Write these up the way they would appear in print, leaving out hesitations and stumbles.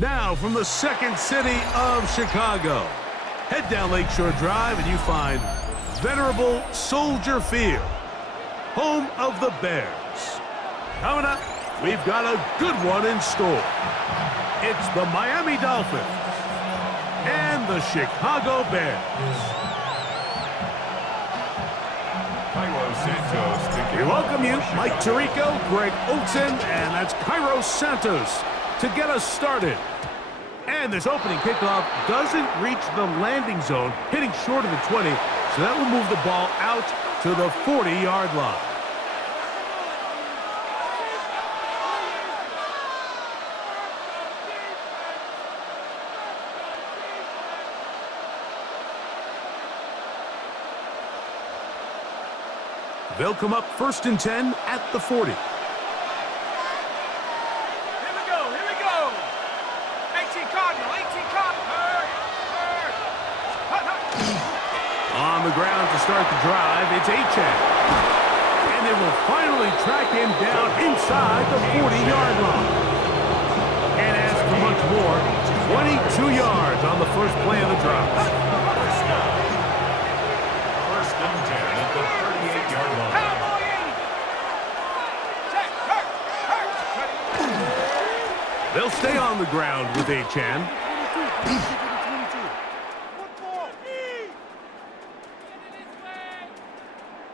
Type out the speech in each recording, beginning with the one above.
Now, from the second city of Chicago, head down Lakeshore Drive and you find venerable Soldier Field, home of the Bears. Coming up, we've got a good one in store. It's the Miami Dolphins and the Chicago Bears. We welcome you, Mike Tirico, Greg Olsen, and that's Cairo Santos to get us started. And this opening kickoff doesn't reach the landing zone, hitting short of the 20, so that will move the ball out to the 40-yard line. They'll come up 1st and 10 at the 40. Here we go. 18 Cardinal. On the ground to start the drive, it's Achane. And they will finally track him down inside the 40-yard line. And as for much more, 22 yards on the first play of the drive. They'll stay on the ground with Achane.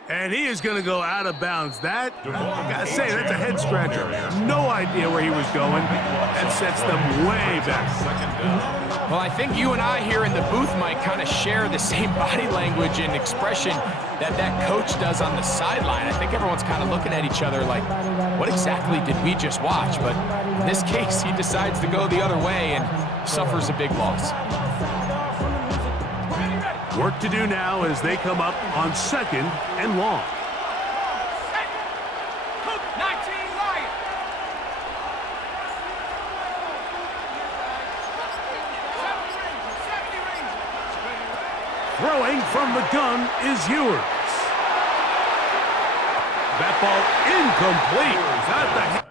And he is going to go out of bounds. That, I gotta say, that's a head scratcher. No idea where he was going. That sets them way back. Well, I think you and I here in the booth might kind of share the same body language and expression that coach does on the sideline. I think everyone's kind of looking at each other like, what exactly did we just watch? But in this case, he decides to go the other way and suffers a big loss. Work to do now as they come up on 2nd and long. Throwing from the gun is Ewers. That ball incomplete. Not the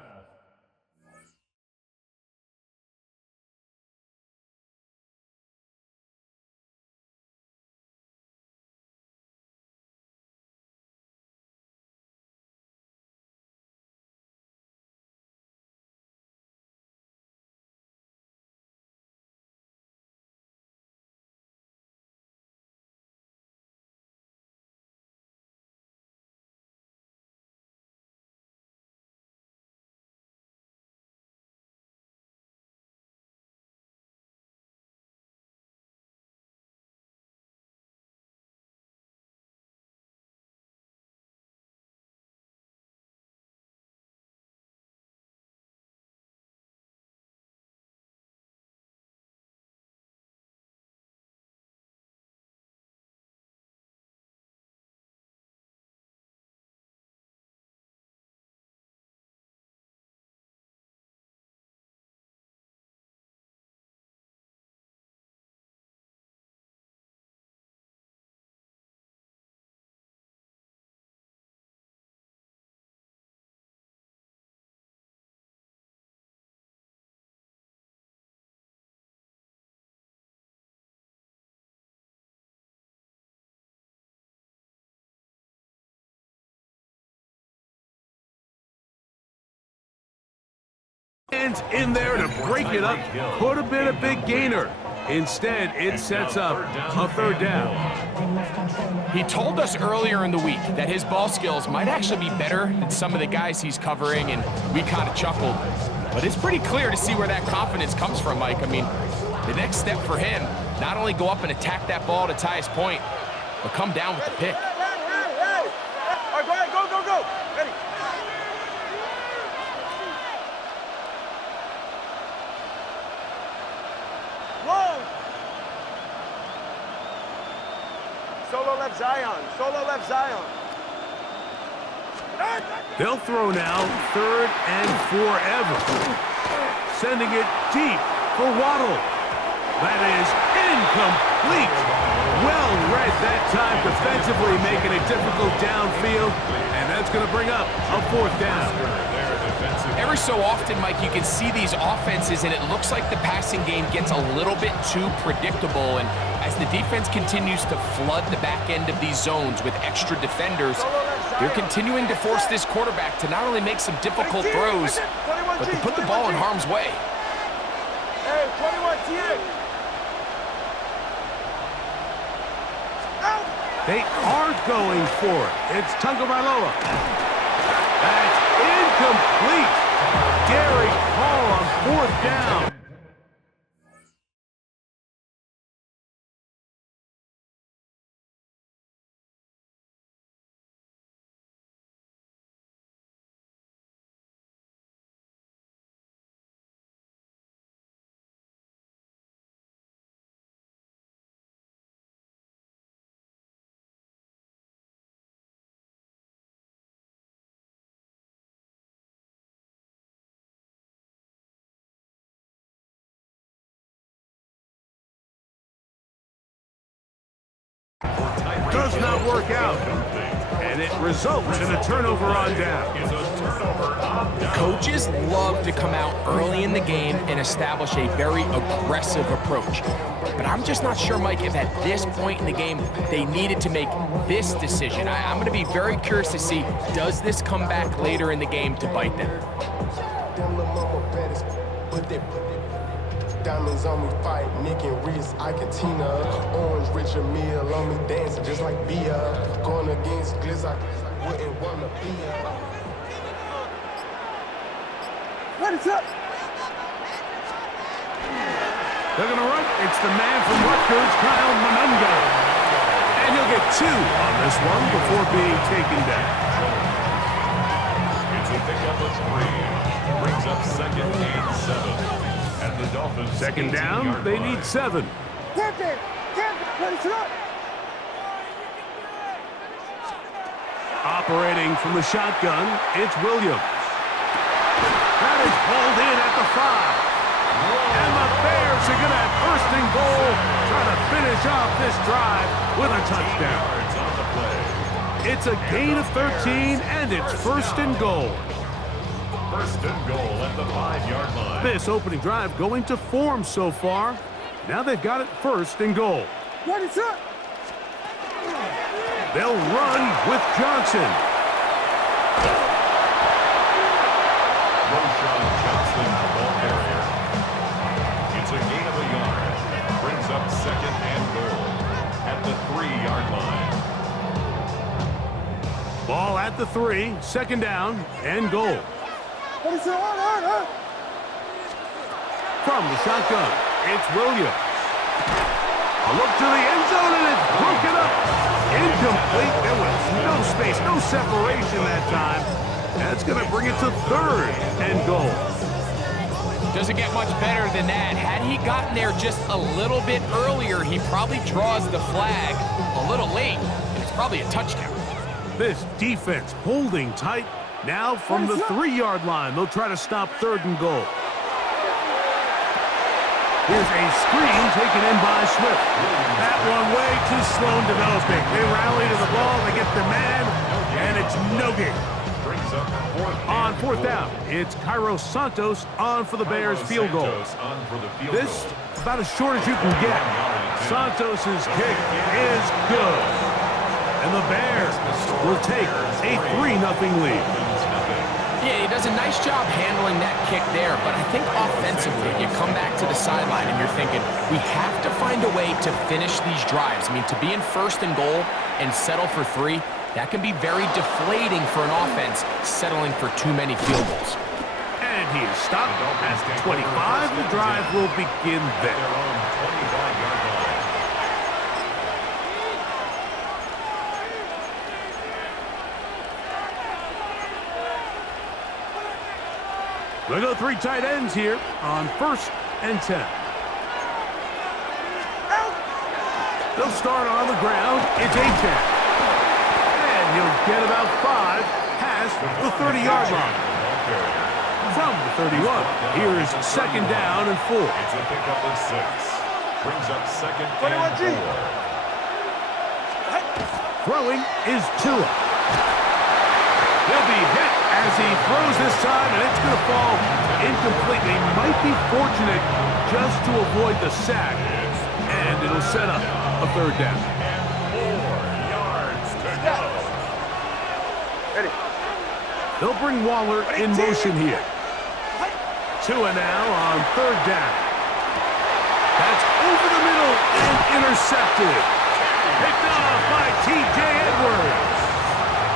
in there to break it up. Could have been a big gainer. Instead, it sets up a 3rd down. He told us earlier in the week that his ball skills might actually be better than some of the guys he's covering, and we kind of chuckled. But it's pretty clear to see where that confidence comes from, Mike. I mean, the next step for him, not only go up and attack that ball to tie his point, but come down with the pick. All right, go ahead, go. Ready. Solo left Zion. They'll throw now 3rd and forever. Sending it deep for Waddle. That is incomplete. Well read that time defensively, making it difficult downfield. And that's going to bring up a 4th down. Every so often, Mike, you can see these offenses, and it looks like the passing game gets a little bit too predictable. And as the defense continues to flood the back end of these zones with extra defenders, they're continuing to force this quarterback to not only make some difficult throws, but to put the ball in harm's way. Hey, 21 TA. They are going for it. It's Tagovailoa. That's incomplete. Gary Hall on 4th down. Does not work out, and it results in a turnover on down. Coaches love to come out early in the game and establish a very aggressive approach. But I'm just not sure, Mike, if at this point in the game they needed to make this decision. I'm going to be very curious to see, does this come back later in the game to bite them? Diamonds on me, fight, Nick and Reese, I can Tina. Orange Richard Mill on me, dancing just like Bia. Going against Gliss, I wouldn't wanna be What is up? They're going to run. It's the man from Rutgers, Kyle Manunga. And he'll get 2 on this one before being taken down. It's a pickup of 3. Brings up 2nd and 7. And the Dolphins 2nd down, they need 7. Captain, place it up. Operating from the shotgun, it's Williams. That is pulled in at the 5. And the Bears are going to have 1st and goal, trying to finish off this drive with a touchdown. It's a gain of 13, and it's 1st and goal. 1st and goal at the 5-yard line. This opening drive going to form so far. Now they've got it 1st and goal. What is up? They'll run with Johnson. Roshan Johnson, the ball carrier. It's a gain of a yard. Brings up 2nd and goal at the 3-yard line. Ball at the 3, 2nd down and goal. What is up? From the shotgun, it's Williams. A look to the end zone, and it's broken up. Incomplete. There was no space, no separation that time. That's going to bring it to 3rd and goal. Doesn't get much better than that. Had he gotten there just a little bit earlier, he probably draws the flag a little late, and it's probably a touchdown. This defense holding tight. Now from the 3-yard line, they'll try to stop 3rd and goal. Here's a screen taken in by Swift. That one way too slow in developing. They rally to the ball, they get the man, and it's no gain. On 4th down, it's Cairo Santos on for the Bears field goal. This about as short as you can get. Santos' kick is good. And the Bears will take a 3-0 lead. Yeah, he does a nice job handling that kick there, but I think offensively, you come back to the sideline and you're thinking, we have to find a way to finish these drives. I mean, to be in 1st and goal and settle for 3, that can be very deflating for an offense settling for too many field goals. And he is stopped at 25. The drive will begin there. We'll go 3 tight ends here on 1st and 10. They'll start on the ground. It's A-10. And he'll get about 5 past the 30-yard line. From the 31, here is 2nd down and 4. It's a pickup of 6. Brings up 2nd and 4. Throwing is Tua. He'll be hit as he throws this time, and it's going to fall incomplete. They might be fortunate just to avoid the sack, and it'll set up a third down. 4 yards to go. Ready. They'll bring Waller in motion here. Tua now on third down. That's over the middle and intercepted. Picked off by T.J. Edwards.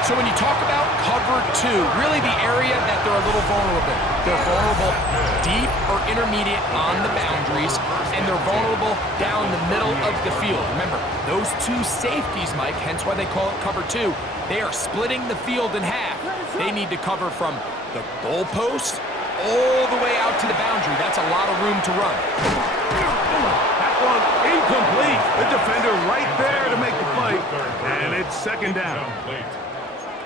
So when you talk about cover 2, really the area that they're a little vulnerable. They're vulnerable deep or intermediate on the boundaries, and they're vulnerable down the middle of the field. Remember, those two safeties, Mike, hence why they call it cover 2, they are splitting the field in half. They need to cover from the goalpost all the way out to the boundary. That's a lot of room to run. That one incomplete. The defender right there to make the play, and it's second down.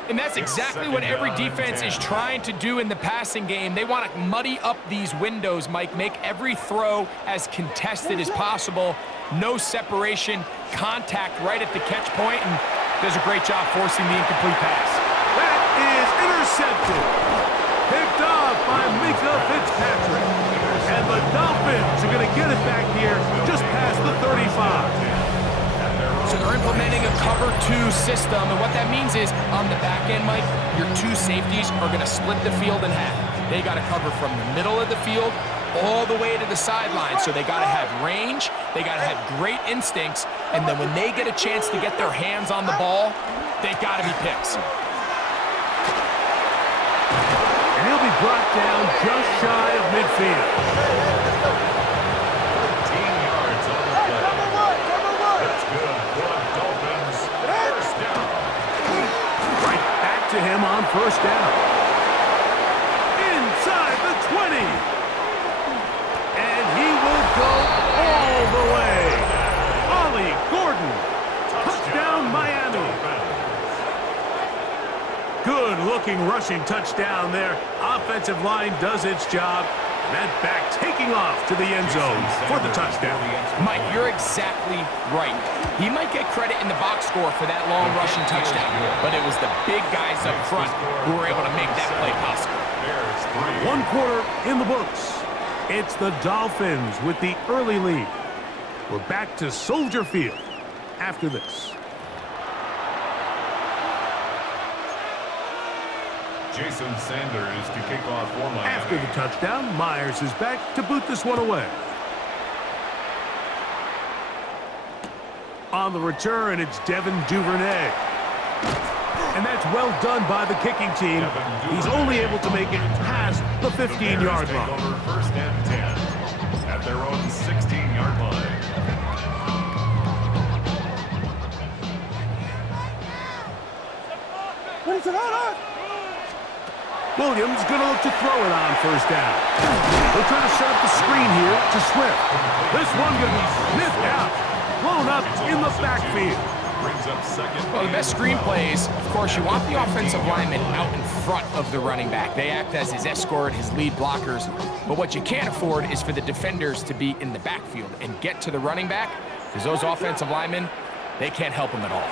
And that's exactly what every defense is trying to do in the passing game. They want to muddy up these windows, Mike, make every throw as contested as possible. No separation, contact right at the catch point, and does a great job forcing the incomplete pass. That is intercepted. Picked off by Mika Fitzpatrick. And the Dolphins are going to get it back here just past the 35. So they're implementing a cover 2 system, and what that means is on the back end, Mike, your two safeties are going to split the field in half. They got to cover from the middle of the field all the way to the sideline, so they got to have range, they got to have great instincts, and then when they get a chance to get their hands on the ball, they got to be picks. And he'll be brought down just shy of midfield. 13 yards on the play. That's good for the Dolphins. First down. Right back to him on first down. Inside the 20. And he will go all the way. Ollie Gordon. Touchdown, Miami. Good-looking rushing touchdown there. Offensive line does its job. And that back taking off to the end zone for the touchdown. Mike, you're exactly right. He might get credit in the box score for that long rushing touchdown, but it was the big guys up front who were able to make that play possible. 1 quarter in the books. It's the Dolphins with the early lead. We're back to Soldier Field after this. Jason Sanders to kick off for Miami. After the touchdown, Myers is back to boot this one away. On the return, it's Devin Duvernay. And that's well done by the kicking team. He's only able to make it past the 15-yard line. Over first and 10 at their own 16-yard line. What is it on? Williams going to look to throw it on first down. They'll try to set up the screen here to Swift. This one going to be sniffed out. Blown up in the backfield. Brings up second. Well, the best screen plays, of course, you want the offensive lineman out in front of the running back. They act as his escort, his lead blockers. But what you can't afford is for the defenders to be in the backfield and get to the running back, because those offensive linemen, they can't help him at all.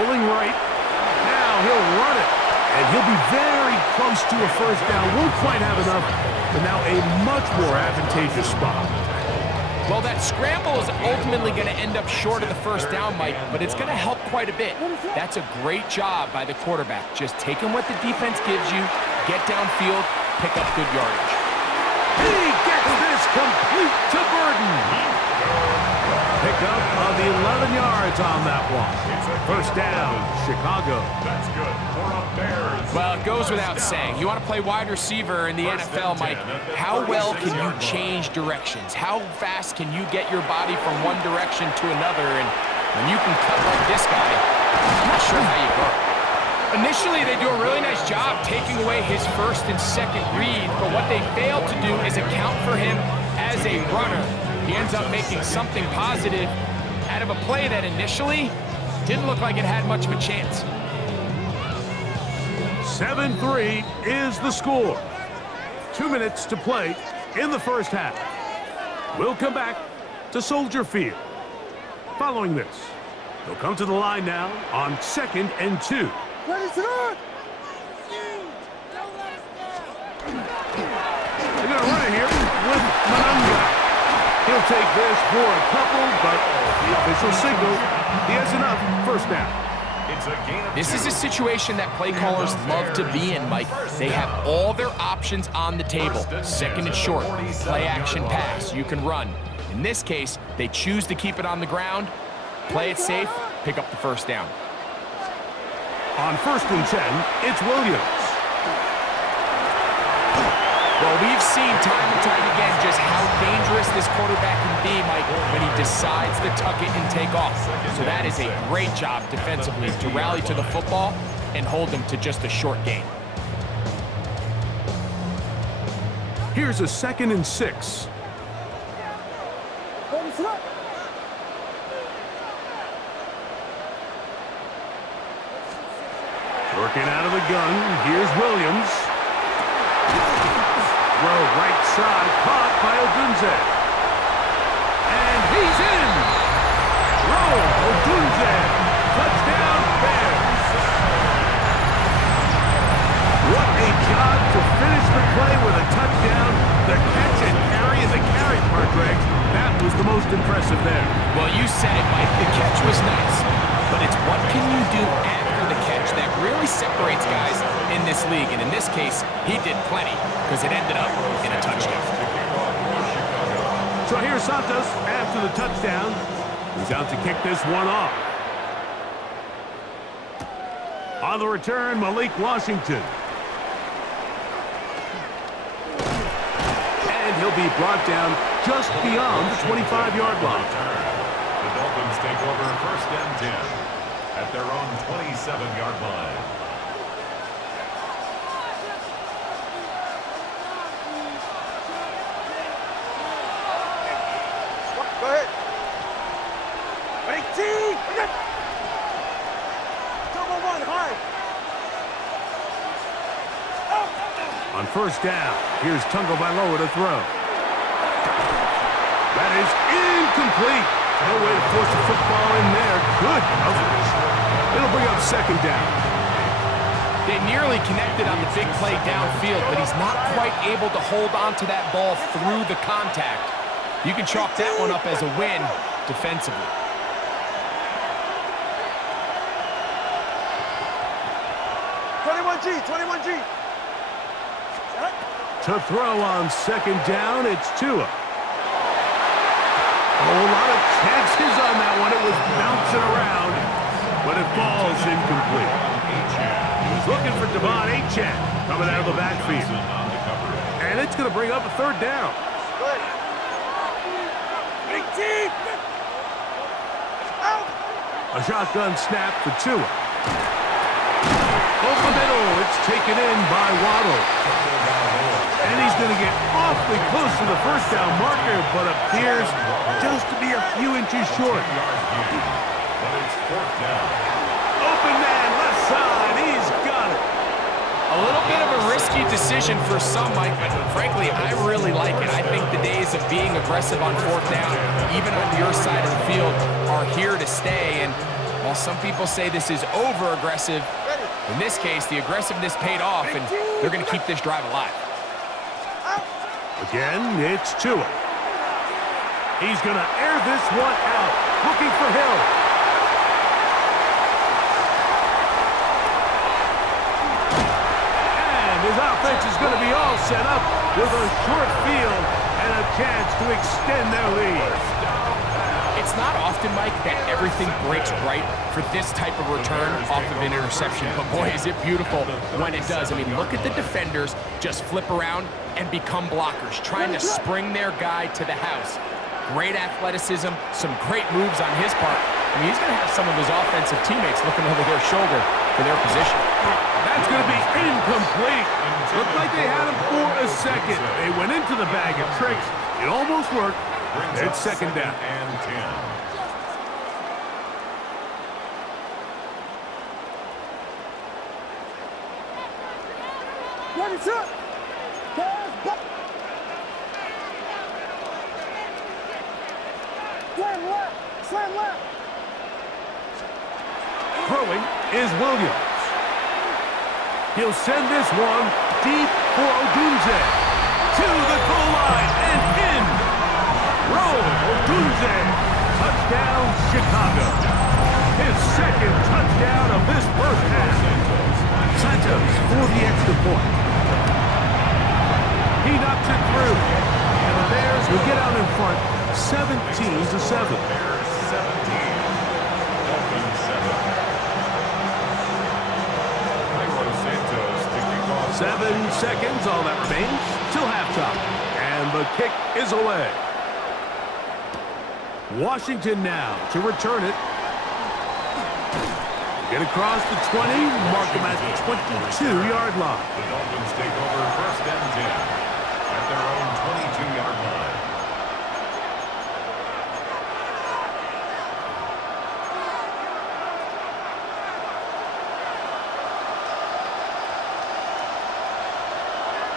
Rolling right. Now he'll run it. And he'll be very close to a first down. Won't quite have enough, but now a much more advantageous spot. Well, that scramble is ultimately going to end up short of the first down, Mike, but it's going to help quite a bit. That's a great job by the quarterback. Just taking what the defense gives you, get downfield, pick up good yardage. He gets this complete to Burden. Pick up of 11 yards on that one. First down, Chicago. That's good for a Bears. Well, it goes without saying. You want to play wide receiver in the NFL, Mike. How well can you change directions? How fast can you get your body from one direction to another? And when you can cut like this guy, I'm not sure how you go. Initially, they do a really nice job taking away his first and second read, but what they fail to do is account for him as a runner. He ends up making something positive out of a play that initially didn't look like it had much of a chance. 7-3 is the score. 2 minutes to play in the first half. We'll come back to Soldier Field. Following this, they'll come to the line now on 2nd and 2. Ready, start! They're going to run it here with Manunga. He'll take this for a couple, but the official signal, he has enough. First down. This is a situation that play callers love to be in, Mike. They have all their options on the table. Second and short, play action pass, you can run. In this case, they choose to keep it on the ground, play it safe, pick up the first down. On 1st and 10, it's Williams. Well, we've seen time and time again just how dangerous this quarterback can be, Mike, when he decides to tuck it and take off. So that is a great job defensively to rally to the football and hold them to just a short gain. Here's a 2nd and 6. Working out of the gun, here's Williams. Throw right side, caught by Odunze. And he's in! Throw, Odunze. Touchdown, Bears. What a job to finish the play with a touchdown. The catch and carry and the carry part, Greg. That was the most impressive there. Well, you said it, Mike. The catch was nice. But it's what can you do after the catch that really separates guys in this league. And in this case, he did plenty because it ended up in a touchdown. So here's Santos after the touchdown. He's out to kick this one off. On the return, Malik Washington. And he'll be brought down just beyond the 25-yard line. The Dolphins take over 1st and 10 at their own 27-yard line. Go ahead. Ready, team! Double one, high. On 1st down, here's Tungo Vailoa to throw. That is incomplete. No way to force the football in there. Good coverage. It'll bring up 2nd down. They nearly connected on the big play downfield, but he's not quite able to hold on to that ball through the contact. You can chalk that one up as a win defensively. G. To throw on 2nd down, it's Tua. A whole lot of chances on that one. It was bouncing around, but it falls incomplete. He was looking for Devon Achane coming out of the backfield. And it's going to bring up a 3rd down. Good. Big team! Out! A shotgun snap for Tua. Over the middle, it's taken in by Waddle. And he's going to get awfully close to the 1st down marker, but appears just to be a few inches short. But it's 4th down. Open man, left side, he's got it. A little bit of a risky decision for some, Mike, but frankly, I really like it. I think the days of being aggressive on 4th down, even on your side of the field, are here to stay. And while some people say this is over-aggressive, in this case, the aggressiveness paid off, and they're going to keep this drive alive. Again, it's Tua. He's going to air this one out, looking for Hill. And his offense is going to be all set up with a short field and a chance to extend their lead. It's not often, Mike, that everything breaks right for this type of return off of an interception, but boy, is it beautiful when it does. I mean, look at the defenders just flip around and become blockers, trying to spring their guy to the house. Great athleticism, some great moves on his part. I mean, he's going to have some of his offensive teammates looking over their shoulder for their position. That's going to be incomplete. Looked like they had him for a second. They went into the bag of tricks. It almost worked. It's 2nd down. And 10. Ready, set! Slam left! Throwing is Williams. He'll send this one deep for Odunze. To the goal line and in. Roll Odunze. Touchdown, Chicago. His second touchdown of this first half. Santos for the extra point. He knocks it through. And the Bears will get out in front 17-7. Bears 17. Dolphins 7. 7 seconds, all that remains, till halftime. And the kick is away. Washington now to return it. Get across the 20, mark them at the 22-yard line. The Dolphins take over first and 10 at their own 22-yard line.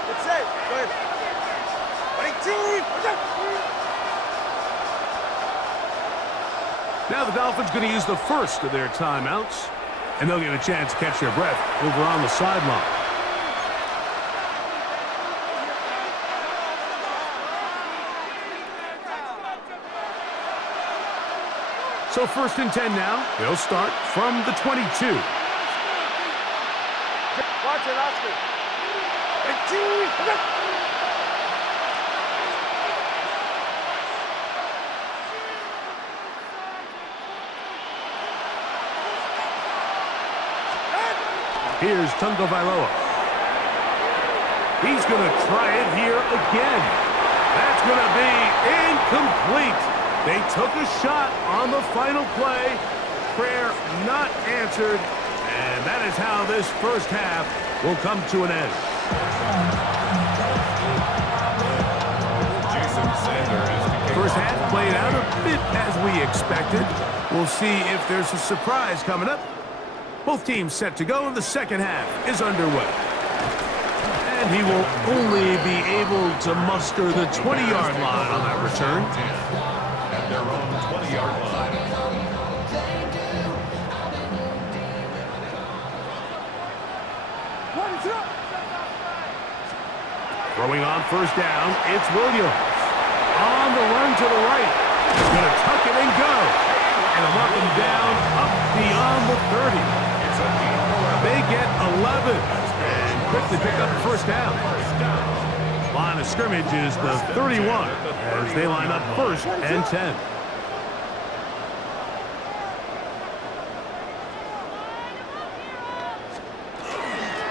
It's safe. Go ahead. 18. Now the Dolphins going to use the first of their timeouts, and they'll get a chance to catch their breath over on the sideline. So first and 10 now. They'll start from the 22. Watch it, Oscar. 18. Here's Tungo Vailoa. He's going to try it here again. That's going to be incomplete. They took a shot on the final play. Prayer not answered. And that is how this first half will come to an end. Jason Sanders. First half played out a bit as we expected. We'll see if there's a surprise coming up. Both teams set to go, and the second half is underway. And he will only be able to muster the 20-yard line on that return. At their own 20-yard line. Throwing on first down, it's Williams. On the run to the right. He's going to tuck it and go. And mark him down up beyond the 30. They get 11 and quickly pick up the first down. Line of scrimmage is the 31 as they line up first and 10.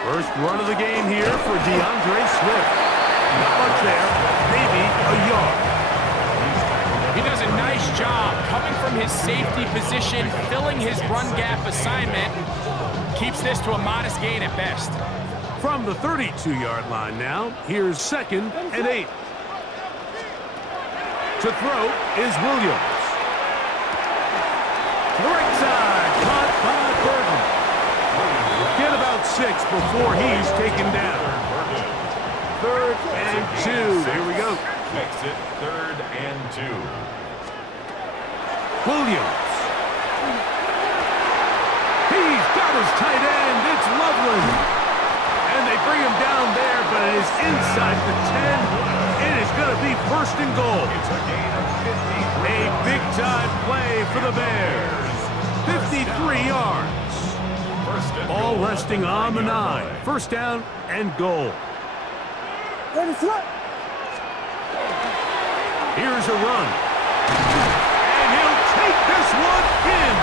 First run of the game here for DeAndre Swift. Not much there, maybe a yard. He does a nice job coming from his safety position, filling his run gap assignment. Keeps this to a modest gain at best. From the 32-yard line now, here's second and 8. To throw is Williams. To the right side, caught by Burton. Get about 6 before he's taken down. Third and 2. Here we go. Makes it third and 2. Williams. He's got his tight end. It's Loveland. And they bring him down there, but it is inside the 10. It is going to be first and goal. It's a gain of 53. A big-time play for the Bears. 53 yards. Ball resting on the 9. First down and goal. Here's a run. And he'll take this one in.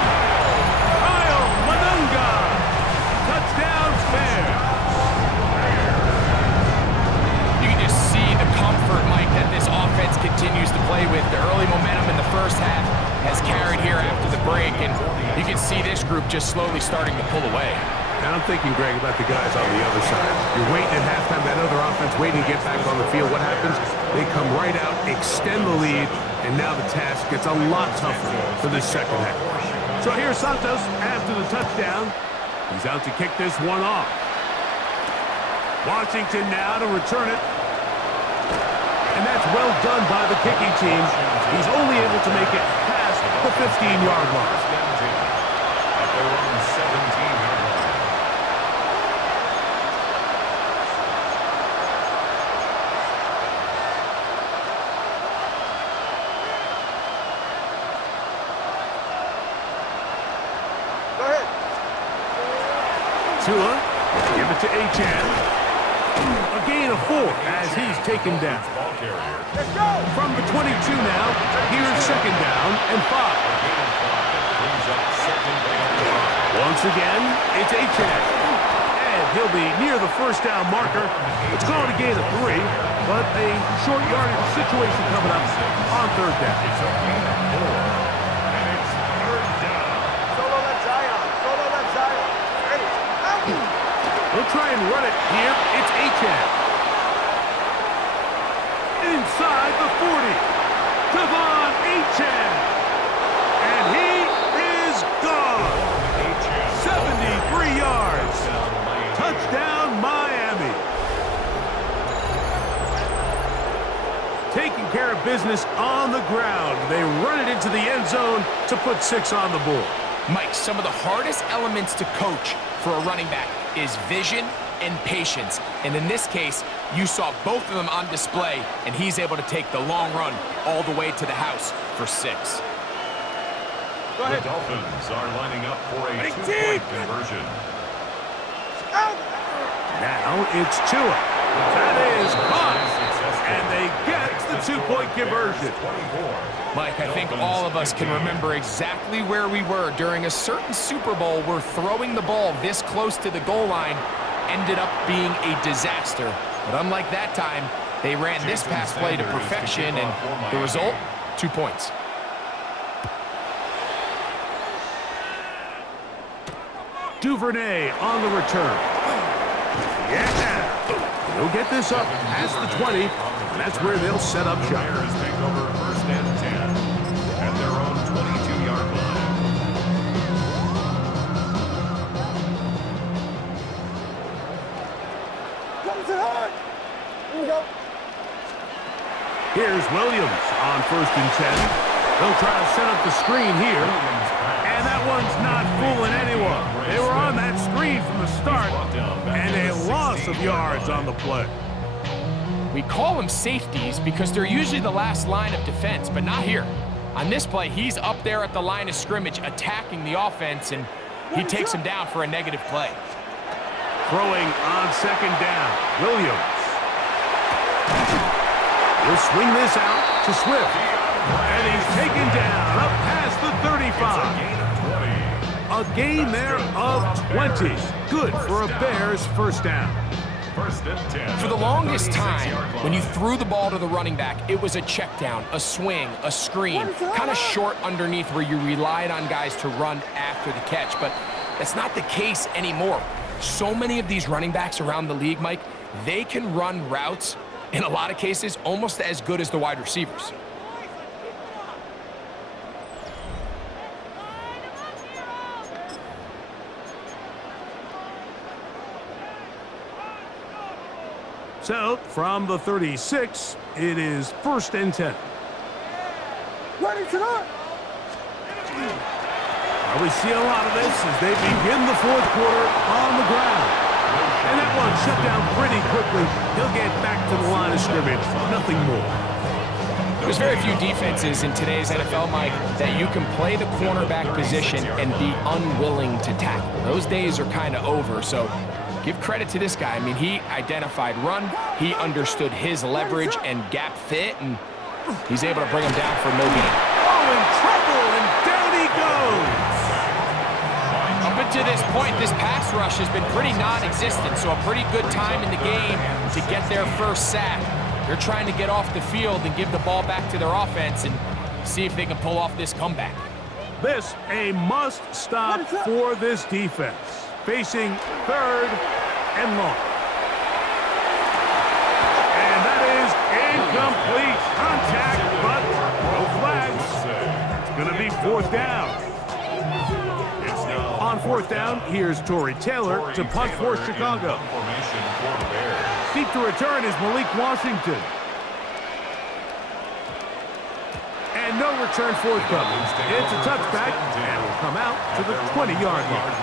Kyle Manunga. Touchdown, Bears. You can just see the comfort, Mike, that this offense continues to play with. The early momentum in the first half has carried here after the break, and you can see this group just slowly starting to pull away. And I'm thinking, Greg, about the guys on the other side. You're waiting at halftime, that other offense waiting to get back on the field. What happens? They come right out, extend the lead, and now the task gets a lot tougher for this second half. So here's Santos after the touchdown. He's out to kick this one off. Washington now to return it. And that's well done by the kicking team. He's only able to make it past the 15-yard line. At their own 17-yard line. Tua, give it to Achan. A gain of 4 as he's taken down. Ball carrier. Let's go. From the 22 now, here's second down and 5. Brings up second down. Once again, it's Achan. And he'll be near the first down marker. It's going to gain of 3, but a short yardage situation coming up on third down. It's a gain of 4, and it's third down. Solo left Zion. Solo left Zion. Ready. Out. They'll try and run it here. It's Achan. Inside the 40. Devon Achan. And he is gone. 73 yards. Touchdown, Miami. Taking care of business on the ground. They run it into the end zone to put 6 on the board. Mike, some of the hardest elements to coach for a running back is vision and patience. And in this case, you saw both of them on display, and he's able to take the long run all the way to the house for 6. Go The ahead. Dolphins are lining up for a Big two-point team. conversion. Out. Now it's Tua. That is caught. And they get the 2-point conversion. 24. Mike, I think all of us can remember exactly where we were during a certain Super Bowl where throwing the ball this close to the goal line ended up being a disaster. But unlike that time, they ran this pass play to perfection, and the result, 2 points. Duvernay on the return. Yeah. They'll get this up past the 20. And that's where they'll set up shop. Bears take over first and 10 at their own 22-yard line. Here we go. Here's Williams on first and 10. They'll try to set up the screen here. And that one's not fooling anyone. They were on that screen from the start. And a loss of yards on the play. We call them safeties because they're usually the last line of defense, but not here. On this play, he's up there at the line of scrimmage attacking the offense, and he takes him down for a negative play. Throwing on second down, Williams. He'll swing this out to Swift. And he's taken down up past the 35. A gain there of 20. Good for a Bears first down. First and 10. For the longest time, when you threw the ball to the running back, it was a check down, a swing, a screen, kind of short underneath where you relied on guys to run after the catch. But that's not the case anymore. So many of these running backs around the league, Mike, they can run routes, in a lot of cases, almost as good as the wide receivers. So, from the 36, it is first and 10. Ready to run. Well, we see a lot of this as they begin the fourth quarter on the ground. And that one shut down pretty quickly. He'll get back to the line of scrimmage. Nothing more. There's very few defenses in today's NFL, Mike, that you can play the cornerback position and be unwilling to tackle. Those days are kind of over, so give credit to this guy. I mean, he identified run, he understood his leverage and gap fit, and he's able to bring him down for no gain. Oh, in trouble, and down he goes. Up until this point, this pass rush has been pretty non-existent, so a pretty good time in the game to get their first sack. They're trying to get off the field and give the ball back to their offense and see if they can pull off this comeback. This a must stop for this defense. Facing third and long. And that is incomplete contact, but no flags. It's going to be fourth down. On fourth down, here's Torrey Taylor to punt for Chicago. Deep to return is Malik Washington. And no return forthcoming. It's a touchback, and will come out to the 20-yard line.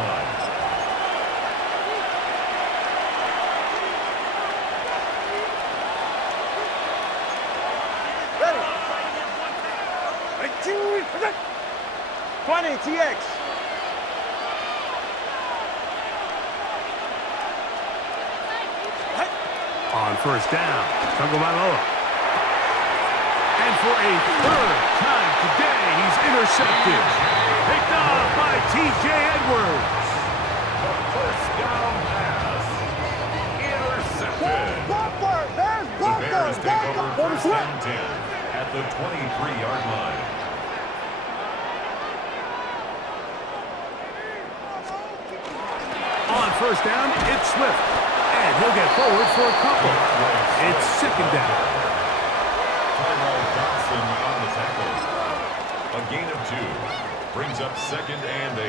Ready. 20 TX. On first down, Tagovailoa. And for a third time today, he's intercepted. Picked off by T.J. Edwards. First down pass. Intercepted. The Bears take over first and 10 at the 23-yard line. On first down, it's Swift. And he'll get forward for a couple. It's second down. Johnson on the tackle. A gain of 2. Brings up second and 8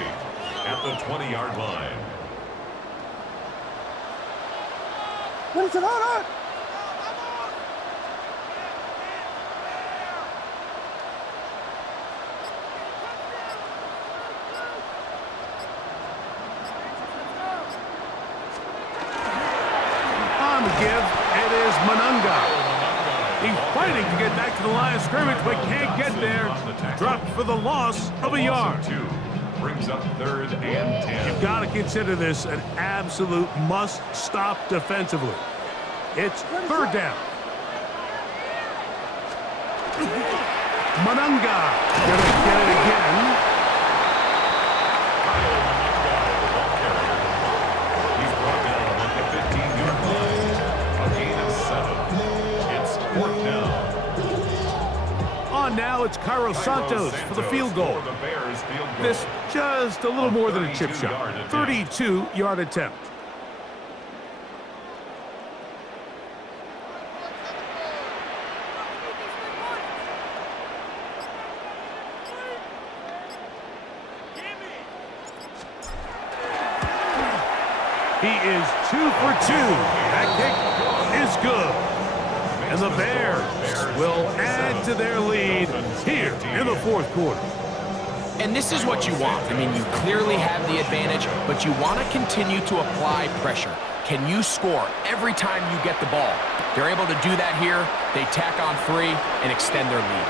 at the 20-yard line. What is it on? On the give, it is Manunga. He's fighting to get back to the line of scrimmage, but can't get there. Dropped for the loss of a yard. 2 brings up third and 10. You've got to consider this an absolute must-stop defensively. It's third down. Manunga gonna get it again. He's brought down at the 15-yard line. A gain of 7. It's fourth down. On now, it's Cairo Santos for the field goal. For the Bears field goal. This just a little more than a chip shot. 32-yard attempt. He is 2 for 2. That kick is good. And the Bears will add to their lead here in the fourth quarter. And this is what you want. I mean, you clearly have the advantage, but you want to continue to apply pressure. Can you score every time you get the ball? They're able to do that here. They tack on 3 and extend their lead.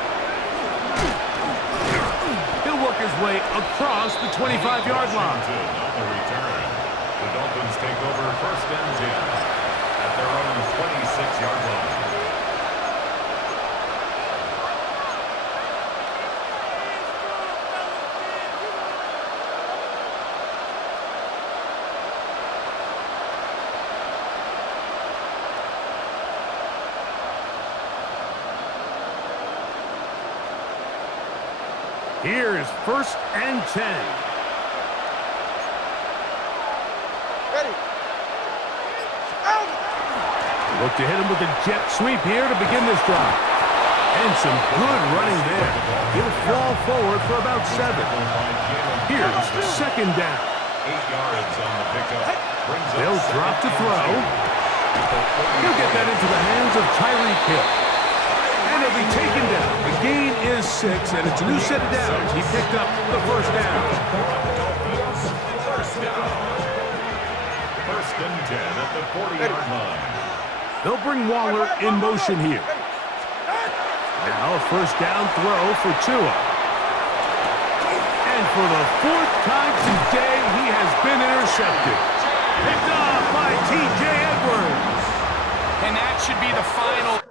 He'll work his way across the 25-yard line. The return. The Dolphins take over first and 10 at their own 26-yard line. Here's first and 10. Ready. Look to hit him with a jet sweep here to begin this drive. And some good running there. He'll fall forward for about 7. Here's second down. 8 yards on the pickup. They'll drop to throw. He'll get that into the hands of Tyreek Hill. And he'll be taken down. The gain is 6, and it's a new set of downs. He picked up the first down. First down. First and 10 at the 40-yard line. They'll bring Waller in motion here. Now a first down throw for Tua. And for the 4th time today, he has been intercepted. Picked off by T.J. Edwards. And that should be the final.